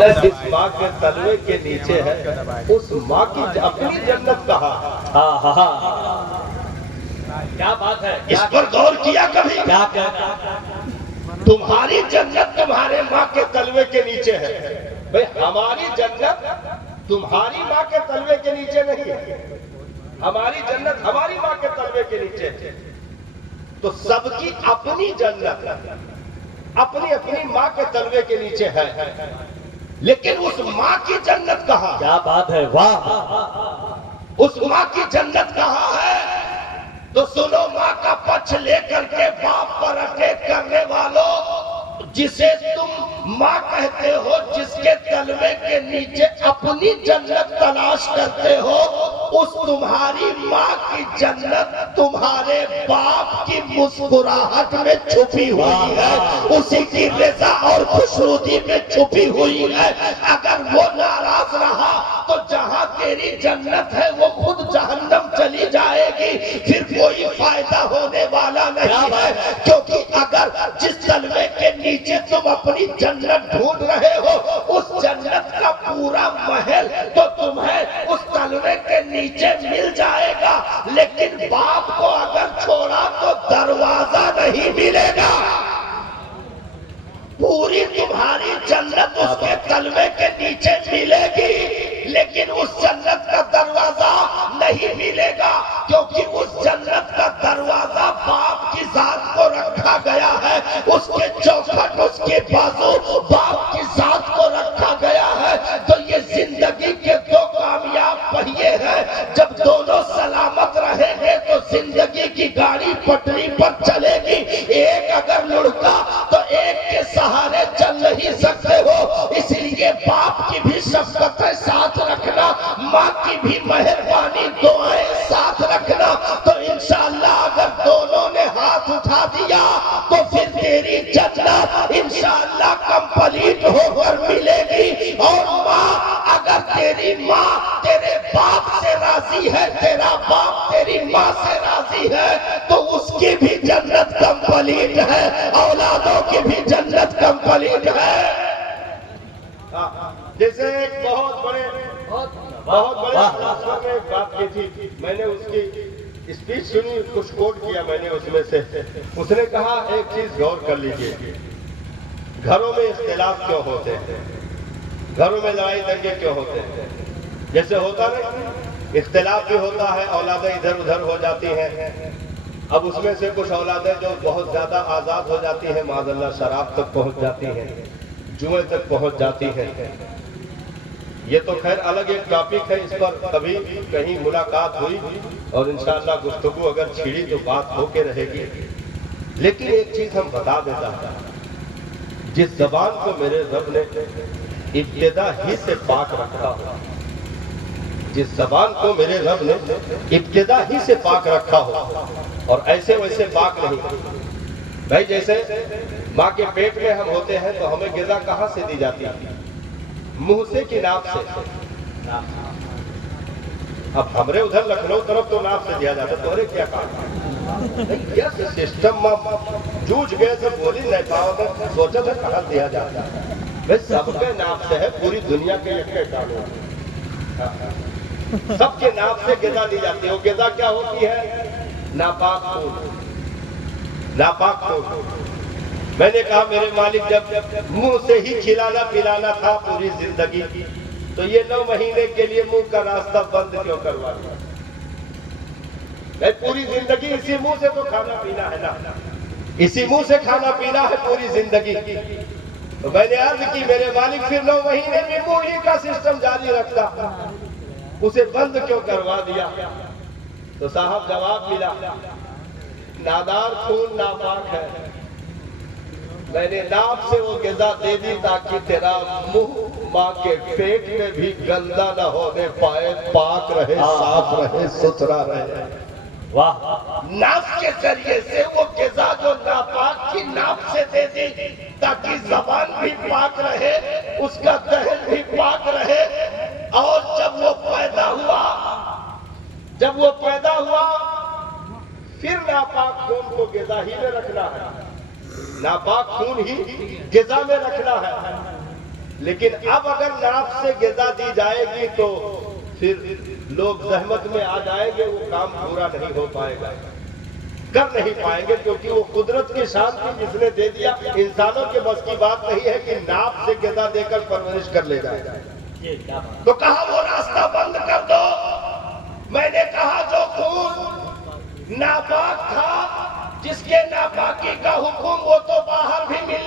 جنت جس ماں کے تلوے کے نیچے ہے اس ماں کی اپنی جنت کہا. کیا بات ہے. اس پر غور کیا کبھی؟ کیا تمہاری جنت تمہارے ماں کے تلوے کے نیچے ہے. بھئی ہماری جنت تمہاری ماں کے تلوے کے نیچے نہیں ہے. ہماری جنت ہماری ماں کے تلوے کے نیچے ہے. تو سب کی اپنی جنت اپنی اپنی ماں کے تلوے کے نیچے ہے. لیکن اس ماں کی جنت کہاں؟ کیا بات ہے. واہ. اس ماں کی جنت کہاں ہے؟ تو سنو ماں کا پچھ لے کر کے باپ پر اٹیک کرنے والوں، جسے تم ماں کہتے ہو، جس کے تلوے کے نیچے اپنی جنت تلاش کرتے ہو، اس تمہاری ماں کی جنت تمہارے باپ کی مسکراہٹ میں چھپی ہوئی ہے، اسی کی رضا اور خوشنودی میں چھپی ہوئی ہے. اگر وہ ناراض رہا تو جہاں تیری جنت ہے وہ خود جہنم چلی جائے گی، پھر کوئی فائدہ ہونے والا نہیں ہے. کیونکہ اگر جس تلوے کے نیچے تم اپنی جنت ڈھونڈ رہے ہو اس جنت کا پورا محل تو تمہیں اس تلوے کے نیچے مل جائے گا، لیکن باپ کو اگر چھوڑا تو دروازہ نہیں ملے گا. پوری تمہاری جنت اس کے تلوے کے نیچے ملے گی، لیکن اس جنت کا دروازہ نہیں ملے گا، کیونکہ اس جنت کا دروازہ باپ کی ذات کو رکھا گیا ہے. اس کے چوکھٹ، اس کے بازو باپ کی ذات کو رکھا گیا ہے. تو یہ زندگی کے دو کامیاب پہیے ہیں. جب دونوں سلامت رہیں گے تو زندگی کی گاڑی پٹری پر چلے گی. ایک اگر لڑکا تو ایک کے سہارے چل نہیں سکتے ہو. اس لیے باپ کی بھی شفقتیں ساتھ رکھنا، ماں کی بھی مہربانی دعائیں ساتھ رکھنا. تو انشاءاللہ اگر دونوں نے ہاتھ اٹھا دیا تو پھر تیری جنت انشاءاللہ کمپلیٹ ہو کر ملے گی. اور ماں، اگر تیری ماں تیرے باپ سے راضی ہے، تیرا باپ تیری ماں سے راضی ہے، تو اس کی بھی جنت کمپلیٹ ہے، اولادوں کی بھی جنت کمپلیٹ ہے. جیسے ایک بہت بڑے فلسفہ میں ایک بات کی تھی، میں نے اس کی اسپیچ سنی، کچھ کوٹ کیا میں نے اس میں سے. اس نے کہا ایک چیز غور کر لیجئے، گھروں میں اختلاف کیوں ہوتے ہیں، گھروں میں لڑائی دنگے کیوں ہوتے ہیں؟ جیسے ہوتا نہیں، اختلاف بھی ہوتا ہے، اولادیں ادھر ادھر ہو جاتی ہیں. اب اس میں سے کچھ اولادیں جو بہت زیادہ آزاد ہو جاتی ہیں، معاذ اللہ شراب تک پہنچ جاتی ہیں، جوئے تک پہنچ جاتی ہیں. یہ تو خیر الگ ایک ٹاپک ہے، اس پر کبھی کہیں ملاقات ہوئی اور انشاءاللہ گفتگو اگر چھڑی تو بات ہو کے رہے گی. لیکن ایک چیز ہم بتا دیتا ہوں، جس زبان کو میرے رب نے ابتدا ہی سے پاک رکھا ہو، جس زبان کو میرے رب نے ابتدا ہی سے پاک رکھا ہو اور ایسے ویسے پاک نہیں. بھائی جیسے ماں کے پیٹ میں ہم ہوتے ہیں تو ہمیں غذا کہاں سے دی جاتی ہے؟ منہ سے کی ناف سے؟ اب ہمارے ادھر لکھنؤ طرف تو ناف سے دیا جاتا ہے، تو ارے کیا کہا یہ سسٹم ماں جوج گئے سے بولی نہیں پاؤ گا، سوچا تھا کہاں دیا جاتا ہے. بھائی سب کے ناف سے ہے، پوری دنیا کے یکے قانون، سب کے ناف سے غذا دی جاتی ہے. وہ غذا کیا ہوتی ہے؟ ناپاک خون، ناپاک خون. میں نے کہا میرے مالک جب منہ سے ہی کھلانا پلانا تھا پوری زندگی، تو یہ 9 مہینے کے لیے منہ کا راستہ بند کیوں کروا دیا؟ پوری زندگی اسی منہ سے تو کھانا پینا ہے نا، اسی منہ سے کھانا پینا ہے پوری زندگی. تو میں نے عرض کی میرے مالک پھر 9 مہینے میں منہ ہی کا سسٹم جاری رکھتا، اسے بند کیوں کروا دیا؟ تو صاحب جواب ملا، نادار خون ناپاک ہے، میں نے ناف سے وہ غذا دے دی تاکہ تیرا منہ ماں کے پیٹ میں بھی گندا نہ ہونے پائے، پاک رہے، صاف رہے، ستھرا رہے. واہ. ناف کے ذریعے سے وہ غذا جو ناپاک کی ناف سے دے دی تاکہ زبان بھی پاک رہے، اس کا دہن بھی پاک رہے. اور جب وہ پیدا ہوا پھر ناپاک خون کو غذا ہی میں رکھنا ہے، ناپاک خون ہی غذا میں رکھنا ہے. لیکن اب اگر ناپ سے غذا دی جائے گی تو پھر لوگ زحمت میں آ جائیں گے، وہ کام پورا نہیں ہو پائے گا، کر نہیں پائیں گے، کیونکہ وہ قدرت کی شان تھی جس نے دے دیا۔ انسانوں کے بس کی بات نہیں ہے کہ ناپ سے غذا دے کر پرورش کر لے جائے گا۔ تو کہا وہ راستہ بند کر دو۔ میں نے کہا جو خون ناپاک تھا، جس کے ناپاکی کا حکم وہ تو باہر بھی مل